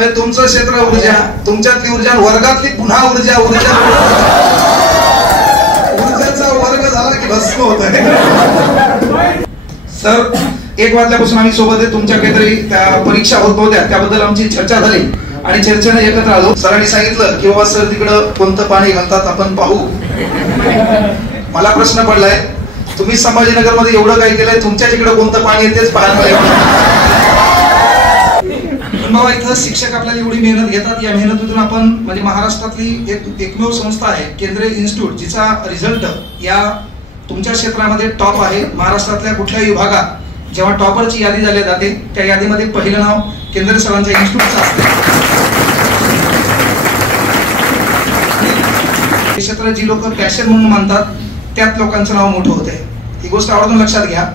तुमचं क्षेत्र ऊर्जा, तुमच्यातली ऊर्जा, वर्गातली पुन्हा ऊर्जा, ऊर्जेचा वर्ग झाला की भस्म होत आहे. सर 1 वाजल्यापासून आम्ही सोबत आहे. तुमच्या काहीतरी त्या परीक्षा होत होत्या, त्याबद्दल आमची चर्चा झाली आणि चर्चेने एकत्र आलो. सरांनी सांगितलं की बाबा सर तिकडं कोणतं पाणी घालतात आपण पाहू. मला प्रश्न पडलाय, तुम्ही संभाजीनगर मध्ये एवढं काय केलंय, तुमच्या तिकडे कोणतं पाणी येतेच पाहायला. बाबा इथं शिक्षक आपल्याला एवढी मेहनत घेतात, या मेहनतीतून आपण म्हणजे महाराष्ट्रातली एकमेव संस्था आहे केंद्रीय इन्स्टिट्यूट, जिचा रिझल्ट या तुमच्या क्षेत्रामध्ये टॉप आहे. महाराष्ट्रातल्या कुठल्याही विभागात जेव्हा टॉपरची यादी झाली जाते, त्या यादीमध्ये पहिलं नाव केंद्रीय सरांच्या इन्स्टिट्यूटचं असते. हे क्षेत्र जी लोक पॅशन म्हणून मानतात, त्यात लोकांचं नाव मोठं होतंय. ही गोष्ट आवर्जून लक्षात घ्या.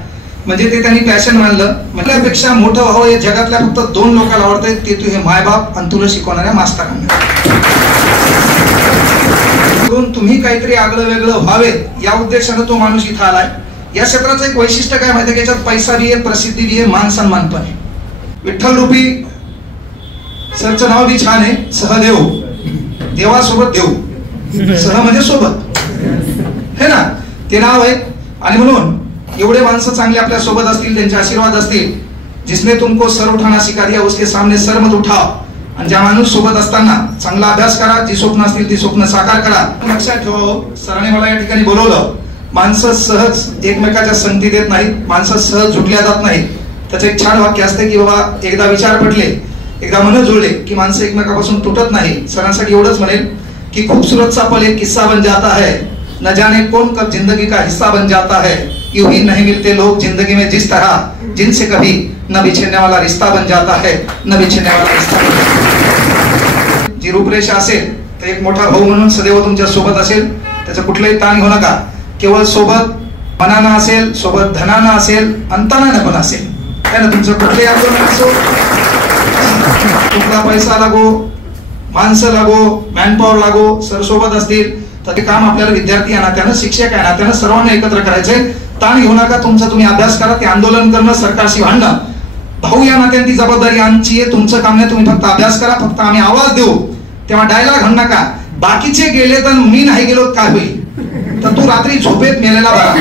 म्हणजे ते त्यांनी पॅशन मानलं. म्हटल्यापेक्षा मोठं व्हावं हे जगातल्या फक्त 2 लोकांना आवडतंय, ते तू हे मायबाप आणि तुला शिकवणाऱ्या मास्तरांना. तुम्ही काहीतरी आगळं वेगळं व्हावे या उद्देशाने तो माणूस इथं आलाय. या क्षेत्राचं एक वैशिष्ट्य काय माहिती, याच्यात पैसा बी आहे, प्रसिद्धी बी आहे, मान सन्मान पण आहे. विठ्ठल रूपी सरचं नाव बी छान आहे, सहदेव, देवासोबत देव, सह म्हणजे सोबत, हे ना, ते नाव आहे. आणि म्हणून एवढे माणसं चांगले आपल्या सोबत असतील, त्यांचे आशीर्वाद असतील. जिसने तुमको सर उठाना सिखा दिया उसके सामने सर मत उठाओ. आणि ज्या माणूस सोबत असताना चांगला अभ्यास करा, जी स्वप्न असतील ती स्वप्न साकार करा. लक्षात ठेवा, सरांनी मला या ठिकाणी बोलवलं. माणसं सहज एकमेकाच्या संगती देत नाहीत, माणसं सहज झुटल्या जात नाहीत. त्याचं एक छान वाक्य असते की बाबा एकदा विचार पडले, एकदा मन जुळले की माणसं एकमेकापासून तुटत नाही. सरांसाठी एवढंच म्हणेल की खूबसूरत सा पल एक किस्सा बन जाता है, न जाने कौन कब जिंदगी का हिस्सा बन जाता है. यूं ही नहीं मिलते लोग जिंदगी में जिस तरह, जिनसे कभी न बिछड़ने वाला रिश्ता बन जाता है, न बिछड़ने वाला रिश्ता. जी रूपरेषा असेल तर एक मोठा भाऊ म्हणून सदैव तुमच्या सोबत असेल. त्याचं कुठलंही ताण घेऊ नका. केवळ सोबत मनानं असेल, सोबत धनानं असेल, अंतनानं पण असेल. त्यानं तुमचं कुठलंही आंदोलन असो, कुठला पैसा लागो, माणसं लागो, मॅनपॉवर लागो, सर सोबत असतील तर ते काम आपल्याला विद्यार्थी या नात्यानं, शिक्षक या नात्यानं सर्वांना एकत्र करायचंय. ताण घेऊ नका. तुमचं तुम्ही अभ्यास करा. ते आंदोलन करणं, सरकारशी भांडणं, भाऊ या नात्याने ती जबाबदारी आमची आहे. तुमचं काम नाही, तुम्ही फक्त अभ्यास करा. फक्त आम्ही आवाज देऊ तेव्हा डायलॉग म्हणू नका. बाकीचे गेले तर मी नाही गेलो काय होईल, तर तू रात्री झोपेत मेलेला बरा.